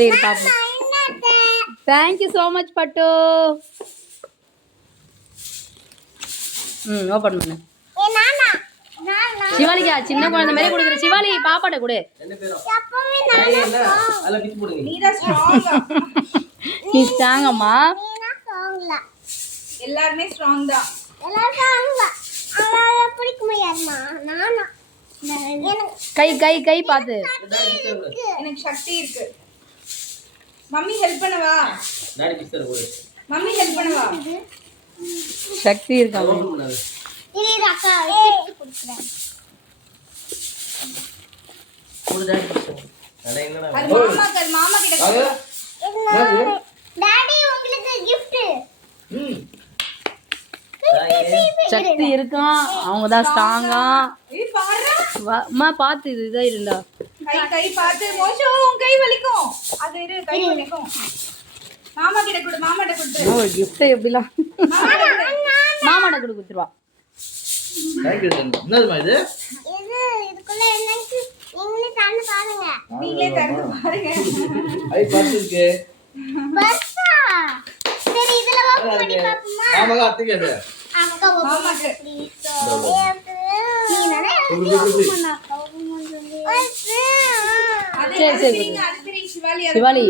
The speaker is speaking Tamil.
இரு பாப்போம் தேங்க்யூ ஸோ மச் பட்டு. ம் ஓப்பன் பண்ணு. சிவாலிக்கா சின்ன குழந்தை மாதிரி கொடுக்குற சிவாலி பாப்பாட்ட கொடு. என்ன பேரும். கை என்ன அதில் பிச்சு போடுங்க. நீ ஸ்ட்ராங்கம்மா எல்லாருமே ஸ்ட்ராங் தான். கை கை கை பார்த்து எனக்கு சக்தி இருக்கு. மம்மி ஹெல்ப் பண்ணவா? டாடி பிக்சர் கொடு மம்மி ஹெல்ப் பண்ணவா? சக்தி இருக்காங்க ஓப்பன் பண்ணாது. கொடு டாடி பிக்சர் அட என்னடா அது மாமாக்கு அது மாமா கிட்ட கொடு. டாடி உங்களுக்கு gift. ம். சக்தி இருக்கான் அவங்க தான் ஸ்ட்ராங்கா அம்மா பார்த்து இது இதாக இருந்தா. கை கை பார்த்து மோஷோ உன் கை அது இரு கை வலிக்கும் மாமா கிட்ட கொடு. மாமா கிட்ட கொடு ஓ கிஃப்ட் எப்படிலாம்? மாமா கிட்ட கொடு. மாமாட்ட கொடு கொடுத்துருவா. தேங்க் யூ என்னதுமா இது? இது இதுக்குள்ள என்னன்னு நீங்களே தாண்டி பாருங்க. நீங்களே திறந்து பாருங்க. ஐ பார்த்து இருக்கு பஸ்ஸா சரி இதுல பண்ணி பாப்போமா அத்தைக்கு அது அக்கா மாமாக்கு. நீ சரி. சிவாலி